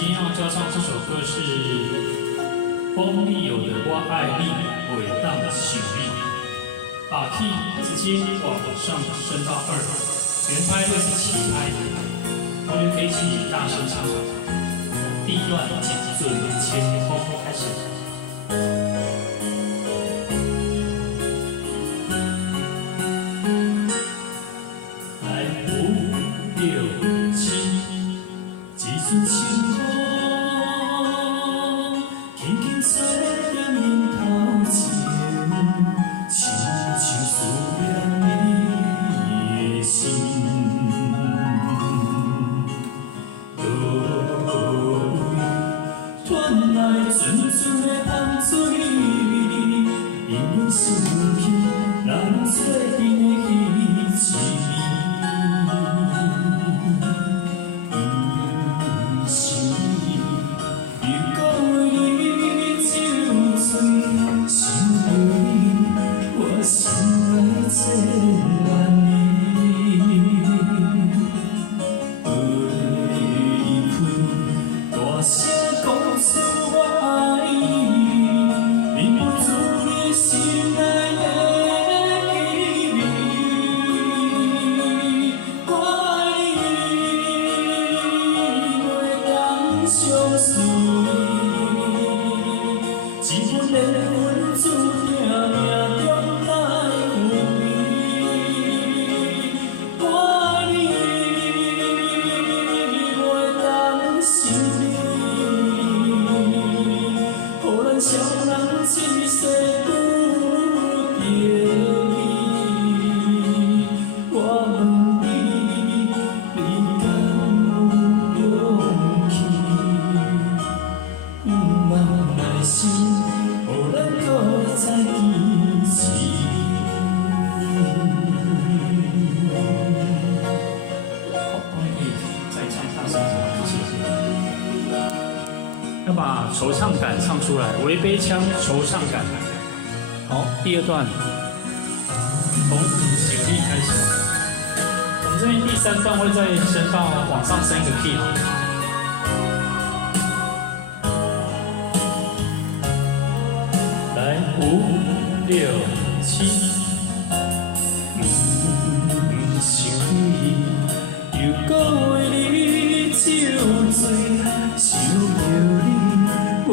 今天要教唱这首歌是翁立友的《我爱你》，尾档想你，把 key 直接往上升到2，原拍67拍，同学可以一起大声唱。第一段紧嘴前后开始。 情风轻轻吹在面头前，亲像思念你的心。落位传来阵阵的风水，因阮想起咱做阵的彼时。 要把惆怅感唱出来，微悲腔惆怅感。好，第2段从行力开始。我们这边第3段会再升到往上升一个 key。来5、6、7。想你，又搁为你酒醉，想着你。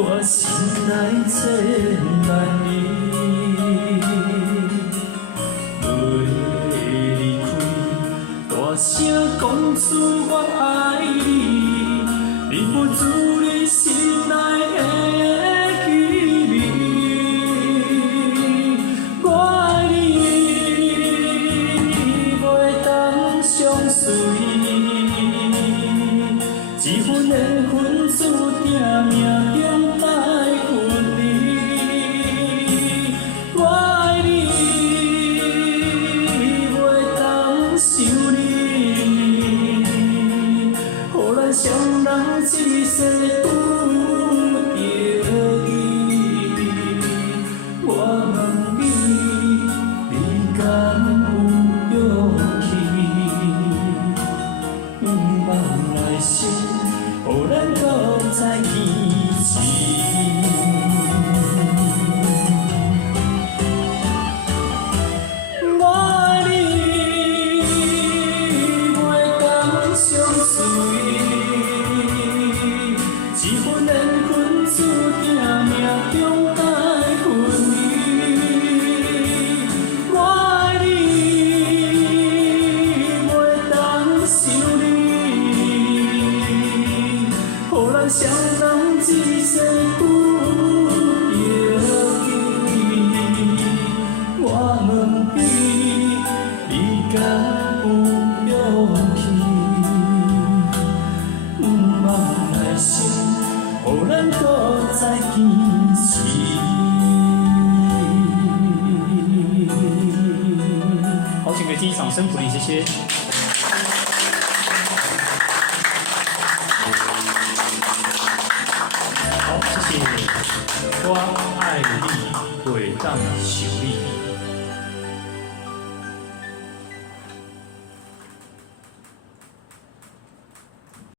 我心内千万里，袂离开，大声讲出我爱你，忍不住你心内的气味。我爱你，袂当相随，一分缘分注定命中。 一世有着你，我问你，你敢有勇气？望来生，予咱搁再见面。我爱你，袂当相随。 一分缘分注定命中该分离。我爱你，袂当想你，予咱双人一世有着你。我问你，你敢有勇气？望来生。 予咱搁再见面。好，请给自己掌声鼓励，谢谢。好，谢谢。我爱你，袂当想你。